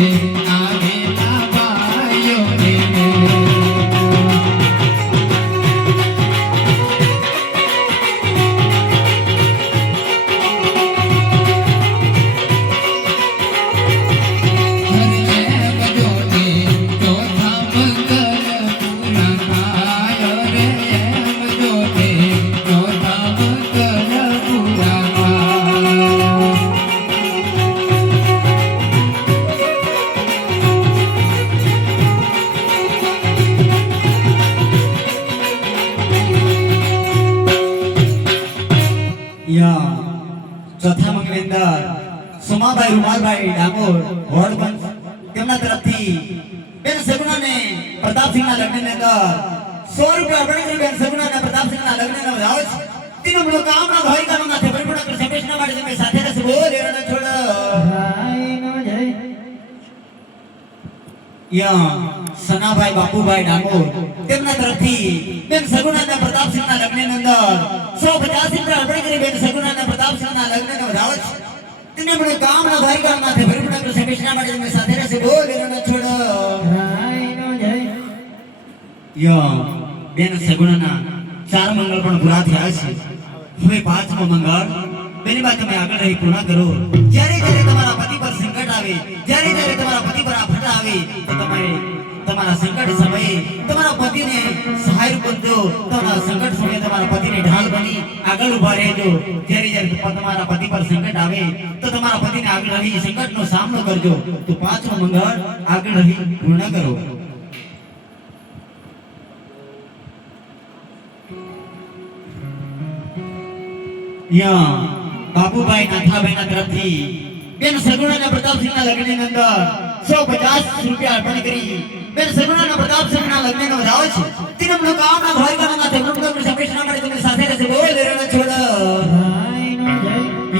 You. યા ચોથા મંગની અંદર સુમાભાઈ રૂમાલભાઈ Damor ward બંધ તેમના તરફથી બેન સગુણાને પ્રતાપસિંહના લગ્નની અંદર સો રૂપિયા અર્પણ કરી બેન સગુણાને પ્રતાપસિંહના લગ્નનો રાજ તીનો બધો કામના ભાઈ કામના છે. પરિપૂર્ણ કરી સપેશના માટે તમે સાથે રહેશે. બોલ એરણા છોડ યા સનાભાઈ બાપુભાઈ ડામોર તેમના તરફથી બેન સગુણાના પ્રતાપસિંહના લગ્નની અંદર સો પચાસ રૂપિયા અર્પણ કરી બેન સગુણાના પ્રતાપસિંહના લગ્નનો રાજ તેને મને ગામના ભાઈ કામના છે કરી સપેશના માટે તમે સાથે રહેશે. બોલ એરણા છોડ યો બેન સગુણાના ચાર મંગળ પણ પૂરા થયા છે. હવે પાંચમો મંગળ. બેની વાત તમે આગળ રહી પૂર્ણ કરો. જ્યારે જ્યારે તમારા પતિ પર સંકટ આવે જ્યારે જ્યારે તમારા પતિ પર આફત આવે તો તમે તમારા સંકટ સમયે તમારા પતિને સહાય બનજો તમારા સંકટ સમયે તમારા પતિને ઢાલ બની આગળ ઊભા રહેજો. જ્યારે જ્યારે તમારા પતિ પર સંકટ આવે, તો તમારા પતિને આગળ રહી સંકટનો સામનો કરજો. તો પાંચમો મંગળ આગળ રહી પૂર્ણ કરો. બાબુભાઈ નાથાભાઈના તરફથી બેન સગુણાના પ્રતાપસિંહના લગ્નની અંદર સો પચાસ રૂપિયા અર્પણ કરી. બેન સગુણાના પ્રતાપસિંહના લગ્નનો રાવ છે. તિનમ લોકો આમના ભાઈ કામના તે સપેશ ના માટે તમને સાથે રહેશે. બોલ રેણ છોડ.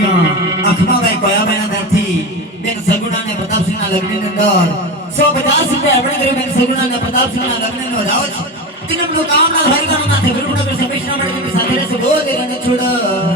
યા અખમાભાઈ કોયાભાઈના તરફથી બેન સગુણાને પ્રતાપસિંહના લગ્નની અંદર સો પચાસ રૂપિયા અર્પણ કરી બેન પ્રતાપ પ્રતાપસિંહના લગ્નનો રાવ છે. તિનમ લોકો આમના ભાઈ કામના તે સપેશ ના માટે તમને સાથે રહેશે. બોલ રેણ છોડ.